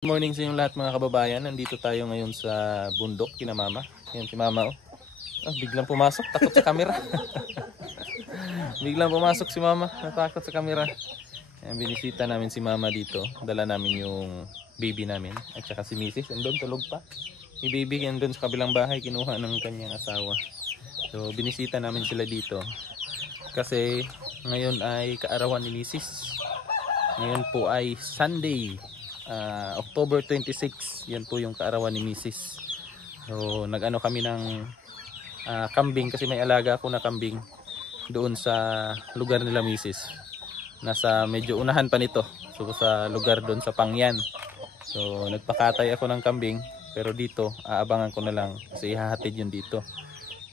Good morning sa inyong lahat mga kababayan. Nandito tayo ngayon sa bundok kina mama. Yan si mama oh. Biglang pumasok, takot sa camera. Biglang pumasok si mama, natakot sa camera. Yan, binisita namin si mama dito. Dala namin yung baby namin at saka si Mrs. Andun tulog pa. Yung baby andun sa kabilang bahay, kinuha ng kanyang asawa. So binisita namin sila dito. Kasi ngayon ay kaarawan ni Mrs. Ngayon po ay Sunday. October 26, yan po yung kaarawan ni Mrs. So nag-ano kami ng kambing kasi may alaga ako na kambing doon sa lugar nila Mrs. Nasa medyo unahan pa nito. So sa lugar doon sa Pangyan. So nagpakatay ako ng kambing pero dito aabangan ko na lang kasi ihahatid yun dito.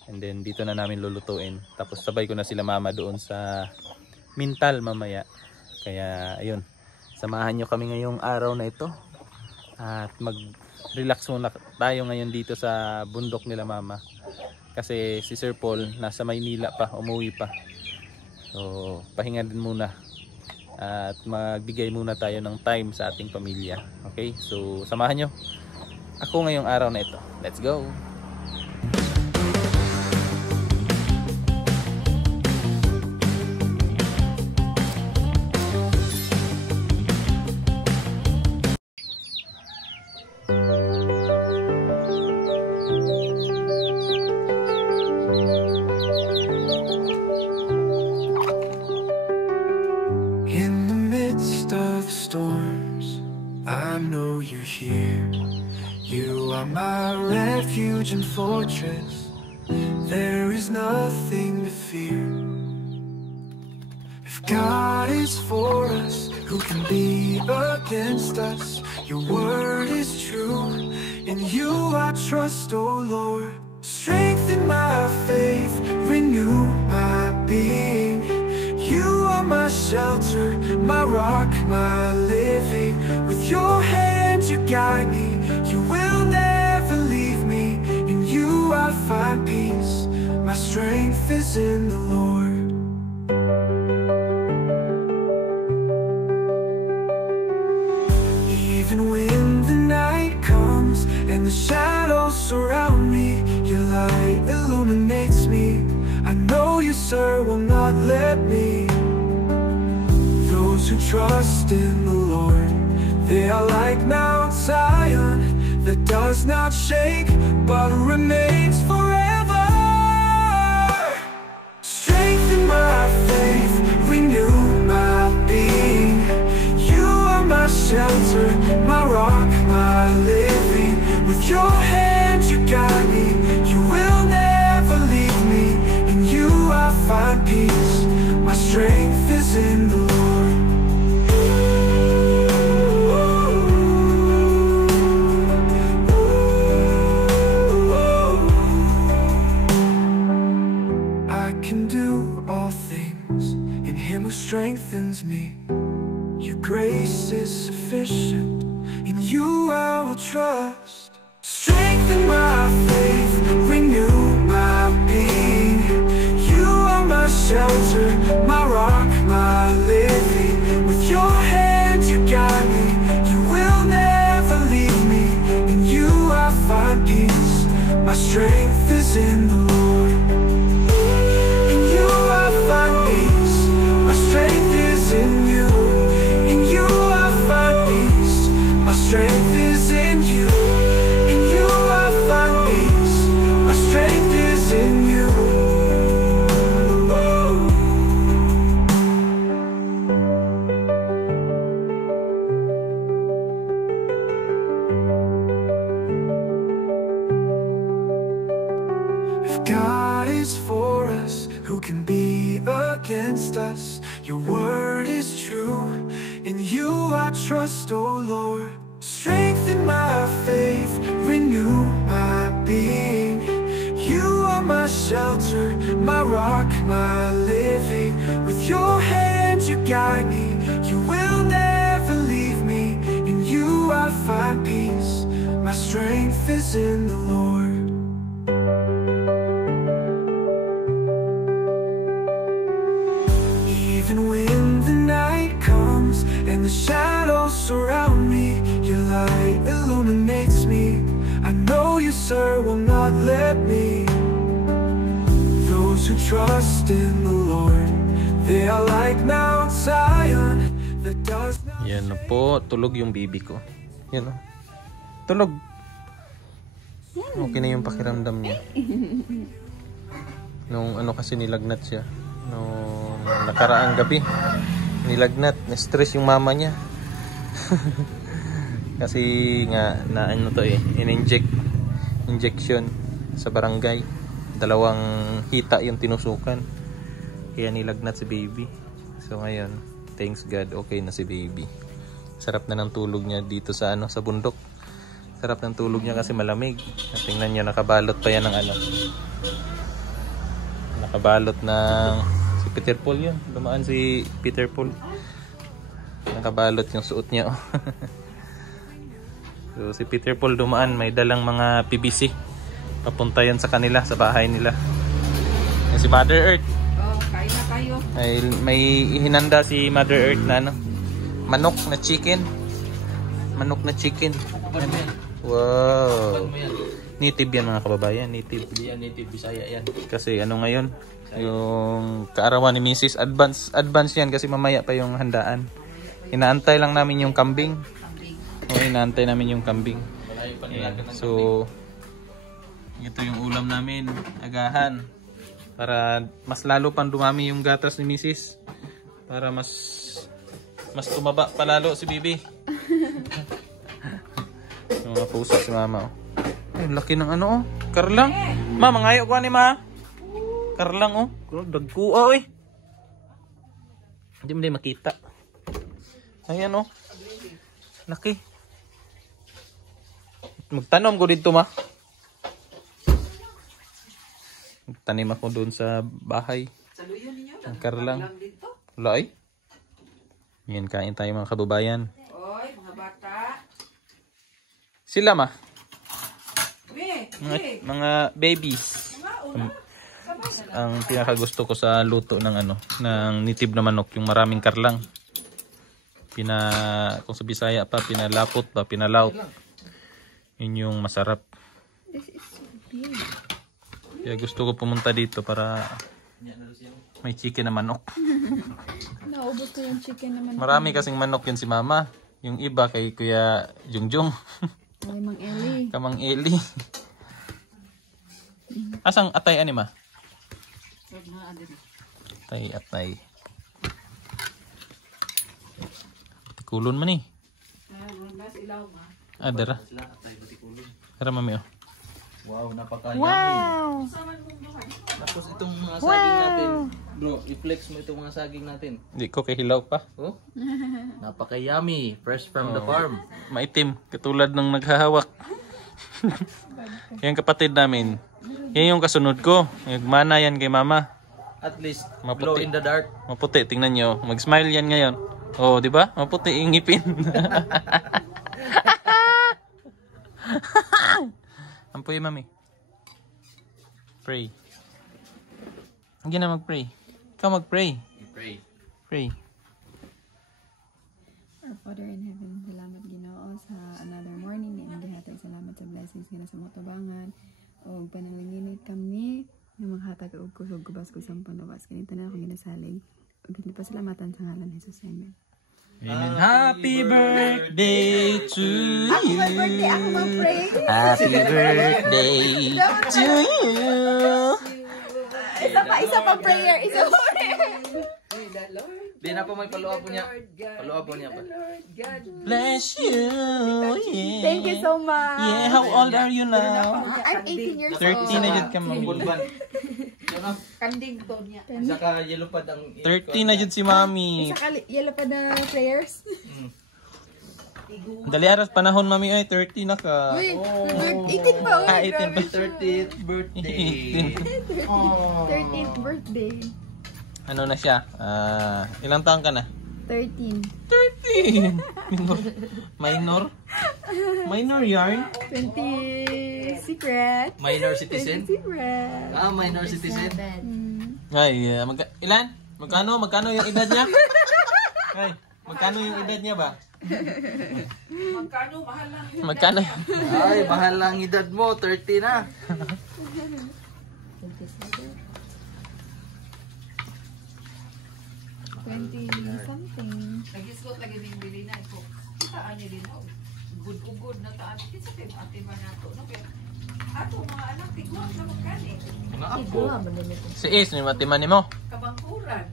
And then dito na namin lulutuin. Tapos sabay ko na sila mama doon sa Mintal mamaya. Kaya ayun. Samahan nyo kami ngayong araw na ito at mag-relax muna tayo ngayon dito sa bundok nila mama kasi si Sir Paul nasa Maynila pa, umuwi pa. So pahinga din muna at magbigay muna tayo ng time sa ating pamilya. Okay, so samahan nyo ako ngayong araw na ito. Let's go! I know you're here. You are my refuge and fortress. There is nothing to fear. If God is for us, who can be against us? Your word is true. In you I trust, oh Lord. Strengthen my faith, renew my being. You are my shelter, my rock, my living. With your hand you guide me, you will never leave me. In you I find peace, my strength is in the Lord. Even when the night comes and the shadows surround me, your light illuminates me. I know you, sir, will not let me. Those who trust in the Lord, they are like Mount Zion that does not shake but remains forever. Strengthen my faith, renew my being. You are my shelter, my rock, my living. With your hand you guide me, you will never leave me. In you I find peace, my strength is in the Lord. I can do all things in Him who strengthens me. Your grace is sufficient, in you I will trust. Strengthen my faith, renew my being. You are my shelter, my rock, my living. With your hand you guide me, you will never leave me. In you I find peace, my strength is in the Lord. In you I find peace, my strength is in you. In you I find peace, my strength is in you. In you I find peace, my strength is in you. If God is for us, who can be against us? Your word is true. In you I trust, oh Lord. Strengthen my faith, renew my being. You are my shelter, my rock, my living. With your hand you guide me, you will never leave me. In you I find peace, my strength is in the Lord. Even when the night comes and the shadows surround me, your light illuminates me. I know you, sir, will not let me. Those who trust in the Lord, they are like Mount Zion that does not. Yan na po, tulog yung baby ko. Yan o. Tulog. Okay na yung pakiramdam niya. Nung ano kasi nilagnat siya. Nung nakaraang gabi. Nilagnat. Na-stress yung mama niya. Kasi nga, na ano to injection sa barangay. 2 hita yung tinusukan. Kaya nilagnat si baby. So ngayon, thanks God, okay na si baby. Sarap na ng tulog niya dito sa ano, sa bundok. Sarap ng tulog niya kasi malamig. At tingnan niyo, nakabalot pa yan ng ano. Nakabalot ng si Peter Paul yun. Dumaan si Peter Paul. Nakabalot yung suot niya. So si Peter Paul dumaan, may dalang mga PVC. Papunta yan sa kanila, sa bahay nila. Yan si Mother Earth. Oh, kain na tayo. May hinanda si Mother Earth na ano, manok na chicken. Manok na chicken. Wow. Native yan mga kababayan, native. Yan, native Bisaya yan. Kasi ano ngayon, yung kaarawan ni Mrs. Advance yan kasi mamaya pa yung handaan. Inaantay lang namin yung kambing. Okay, inaantay namin yung kambing. Ayan. So, ito yung ulam namin, agahan. Para mas lalo pang dumami yung gatas ni Mrs. Para mas tumaba palalo si Bibi. Yung mga pusa si Mama. Ay, laki ng ano, karlang. Ma, mangayo ko ni Ma. Karlang, oh. Dagkuha, eh. Hindi mo din makita. Ayan, oh. Laki. Magtanom ko dito, Ma. Magtanim ako doon sa bahay. Saluyo ninyo. Ang karlang. Lang dito. Wala, eh. Yan, kain tayo mga kababayan. Oy, mga bata. Sila, Ma. We, Mga babies. Ang pinakagusto ko sa luto ng ano, ng nitib na manok, yung maraming karlang. Kung sa Bisaya pa, pinalapot ba, pinalaut. Yun yung masarap. Kaya gusto ko pumunta dito para may chicken na manok. Naubos ko yung chicken naman. Marami kasing manok yun si Mama. Yung iba kay Kuya Jungjung. Ay, Mang Eli. Kamang Eli. Asang atay ani, Ma? Atay. Kulon man eh. Dara. Dara, Mami, oh. Wow, napaka-yummy. Tapos itong mga saging natin. Bro, i-flex mo itong mga saging natin. Hindi ko kahilaw pa. Oh? Napaka-yummy. Fresh from the farm. Maitim. Katulad ng naghahawak. Yan kapatid namin. Yan yung kasunod ko. Nagmana yan kay Mama. At least, Maputi. glow in the dark. Maputi. Tingnan nyo. Mag-smile yan ngayon. Oh, di ba? Maputi yung ngipin. Ampoy, Mami. Pray. Hindi na mag-pray. Ikaw mag-pray. Pray. Pray. Our Father in heaven, salamat Ginoo sa another morning. Naghatag salamat sa blessings nga sa motubangan. O panalanginit kami na maghatag og kusog kubas ko sa panubas. Kanita na ako ginasalig. Ug hindi pa salamatan sa ngalan ni Jesus. Amen. Amen. Happy birthday to you. Happy birthday! Ako mag-pray! Happy birthday to you. Isa pa prayer! Isa pa prayer! Di na po may paluwa po niya. Paluwa po niya pa. Bless you. Yeah. Thank you so much! Yeah, how old are you now? I'm 18 years 13 old. na dyan ka, Mami. Bulban. Kanding to niya. Isa ka yellow pad ang... 13 na dyan si Mami. Isa ka yellow pa na prayers. Dali aras panahon, Mami. Ay, 30 na ka. Uy, 18 pa. Uy, 18 pa. 30th birthday. 13th birthday. Ano na siya? Ilang taon ka na? 13. 13! Minor? Minor yarn? 20 secret. Minor citizen? 20 secret. Minor citizen. Ay, ilan? Magkano yung edad niya? Ay, magkano yung edad niya ba? Magkano? Mahal lang. Magkano? Ay, mahal lang edad mo. 30 na. 20 something. Nagisgot lagi din bili na ko. Kitaan niya din no. Good na taan. Kinsa kay ate man nato no kay ato mga anak tigwa na magkani. Si Ace ni matiman ni mo. Kabangkuran.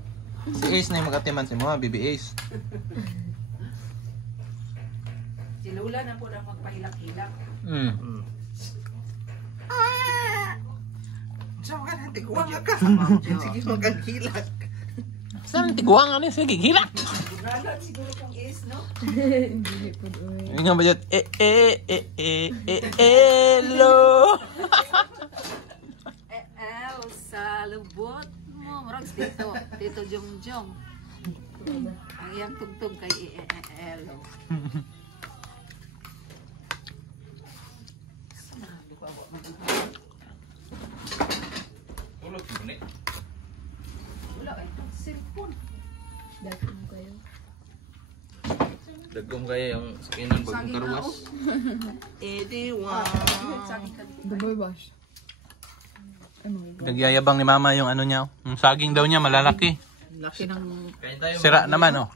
Si Ace na yung magatiman si mo, Bibi Ace. Si Lola na po na magpahilak-hilak. Saan ka natin? Kuwag ka. Sige, magkakilak. Saan tiguang ano yung sige, hilak! Buralan siguro kung is no. Hindi po doon. Yung nga ba yun? Hello! Sa lubot mo. Marag Tito Jongjong. Ang iyang tugtog kay Elo. Wala kayo cellphone. Dati mo kayo. Dagom kaya yung sakinan bagong Saging karwas. Saging ka dito. Double wash. Oh my God. Nagyayabang ni Mama yung ano niya. Yung saging daw niya, malalaki. Laki ng Kain tayo. Sira naman, oh.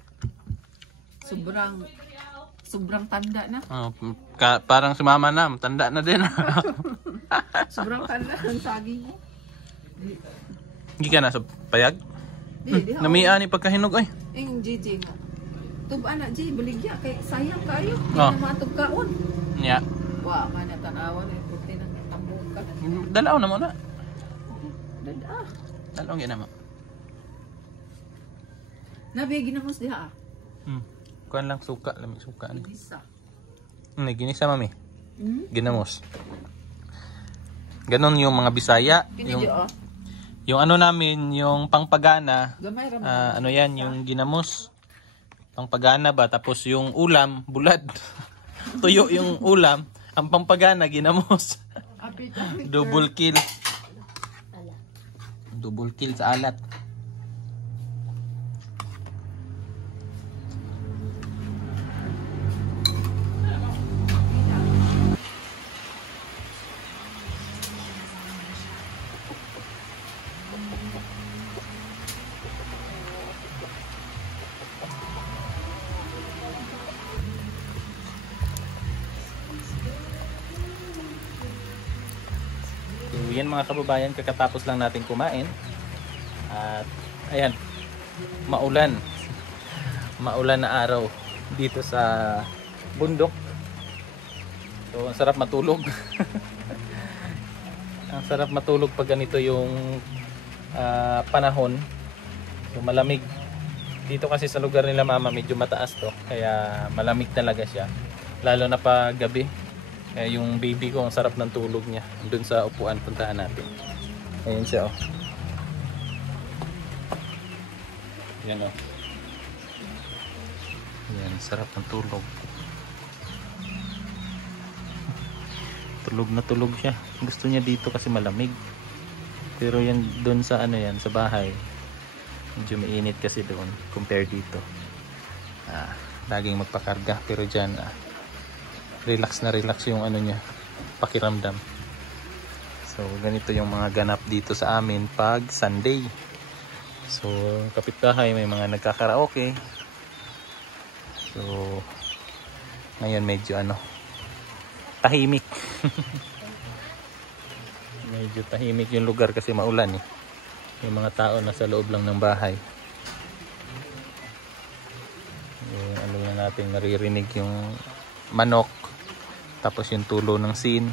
sobrang tanda na. Oh, parang si Mama na, matanda na din. Sobrang tanda ng saging mo. Hindi ka na sa payag? Di Namiya ni pagkahinog, ay. Yung Gigi nga. Tuba na, Gigi, baligya. Kay sayang kayo. Di Oh. na matugkaon. Yeah. Wa, man na tanawan. Puti ng tambong ka. Dalaw na muna. Dada. Dalawang gina mo. Nabiyagi na mo siya ah. Kuhan lang suka, lamig suka. Isa. Ginisa, Mami. Ginamos. Ganon yung mga Bisaya. Pinili oh. Yung ano namin, yung pangpagana, Gamay raman. ano yan, yung ginamos. Pangpagana ba? Tapos yung ulam, bulad. Tuyo yung ulam. Ang pangpagana, ginamos. Apit. Double kill. Double kill sa alat. So, yan mga kababayan, kakatapos lang natin kumain. At ayan, maulan. Maulan na araw dito sa bundok. So, ang sarap matulog. Ang sarap matulog pag ganito yung panahon. So, malamig. Dito kasi sa lugar nila Mama, medyo mataas to. Kaya malamig talaga siya. Lalo na pag gabi. Kaya yung baby ko, ang sarap ng tulog niya. Doon sa upuan, puntahan natin. Ayan siya, oh. Yan, oh. Yan, sarap ng tulog. Tulog na tulog siya. Gusto niya dito kasi malamig. Pero yan, doon sa ano yan, sa bahay, medyo mainit kasi doon compare dito. Laging magpakarga. Pero dyan, relax na relax yung ano niya, pakiramdam. So ganito yung mga ganap dito sa amin pag Sunday. So kapitbahay, may mga nagkakaraoke. So ngayon medyo tahimik. Medyo tahimik yung lugar kasi maulan eh. Yung mga tao nasa loob lang ng bahay. Yung ano na natin, naririnig yung manok. Tapos yung tulo ng sin.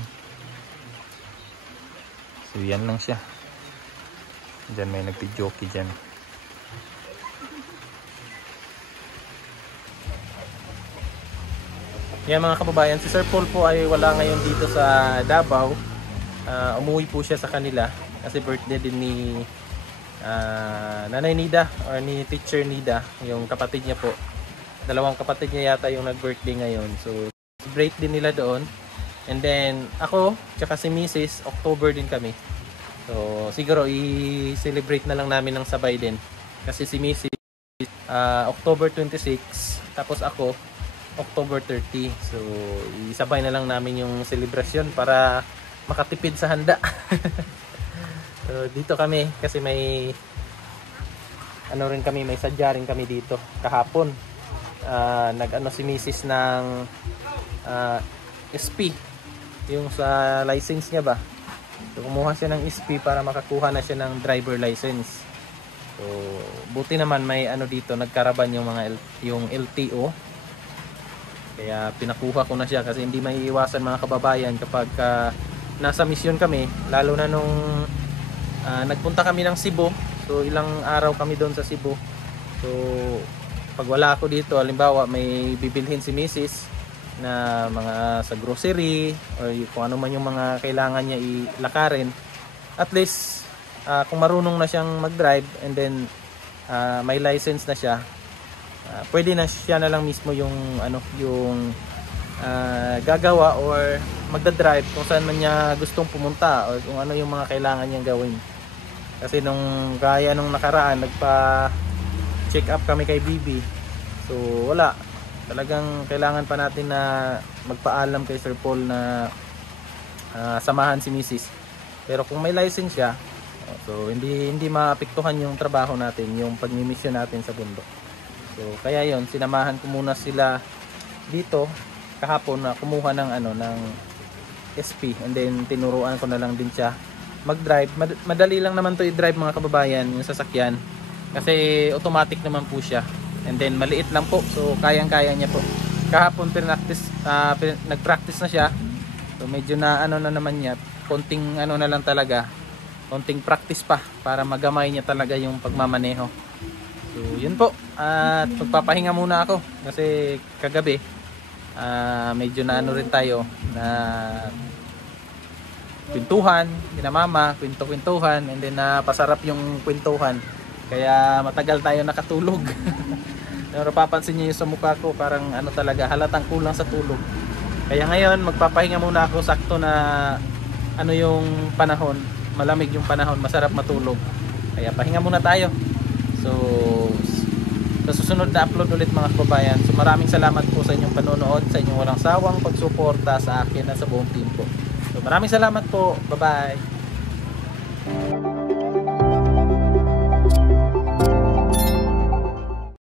So yan lang siya. Diyan may nagpi-jockey dyan. Yan mga kababayan, si Sir Paul po ay wala ngayon dito sa Davao. Umuwi po siya sa kanila kasi birthday din ni Nanay Nida or ni Teacher Nida, yung kapatid niya po. Dalawang kapatid niya yata yung nag-birthday ngayon. So celebrate din nila doon. And then ako, tsaka si Mrs. October din kami. So siguro i-celebrate na lang namin ng sabay din. Kasi si Mrs. October 26, tapos ako October 30. So isabay na lang namin yung celebration para makatipid sa handa. So dito kami kasi may ano rin kami, may sadya rin kami dito kahapon. Nag-ano si Mrs. ng SP, yung sa license niya ba. So kumuha siya ng SP para makakuha na siya ng driver license. So buti naman may ano dito, nagkaraban yung mga yung LTO. Kaya pinakuha ko na siya kasi hindi maiiwasan mga kababayan kapag nasa misyon kami, lalo na nung nagpunta kami ng Cebu. So ilang araw kami doon sa Cebu. So pag wala ako dito, halimbawa may bibilhin si Mrs. na mga sa grocery or kung ano man yung mga kailangan niya ilakarin, at least kung marunong na siyang mag-drive and then may license na siya, pwede na siya na lang mismo yung ano, yung gagawa or magdadrive kung saan man niya gustong pumunta or kung ano yung mga kailangan niyang gawin. Kasi nung gaya nung nakaraan, nagpa-check up kami kay Bibi. So wala, talagang kailangan pa natin na magpaalam kay Sir Paul na samahan si Mrs. Pero kung may license siya, so hindi maapektuhan yung trabaho natin, yung pagmi-mission natin sa bundok. So kaya yon, sinamahan ko muna sila dito kahapon na kumuha ng ano, ng SP, and then tinuruan ko na lang din siya mag-drive. Madali lang naman to i-drive mga kababayan, yung sasakyan, kasi automatic naman po siya, and then maliit lang po, so kayang-kaya niya po. Kahapon nag-practice na siya, so medyo na ano na naman niya, konting ano na lang talaga, konting practice pa para magamay niya talaga yung pagmamaneho. So yun po, at magpapahinga muna ako kasi kagabi medyo na ano rin tayo na kwentuhan, kinamama, kwento-kwentuhan, and then pasarap yung kwentuhan. Kaya matagal tayo nakatulog. Pero papansin niyo yung sa mukha ko, parang ano talaga, halatang kulang sa tulog. Kaya ngayon, magpapahinga muna ako, sakto na ano yung panahon, malamig yung panahon, masarap matulog. Kaya pahinga muna tayo. So, sa susunod na upload ulit mga kababayan. So maraming salamat po sa inyong panonood, sa inyong walang sawang pagsuporta sa akin at sa buong team ko. So maraming salamat po. Bye-bye.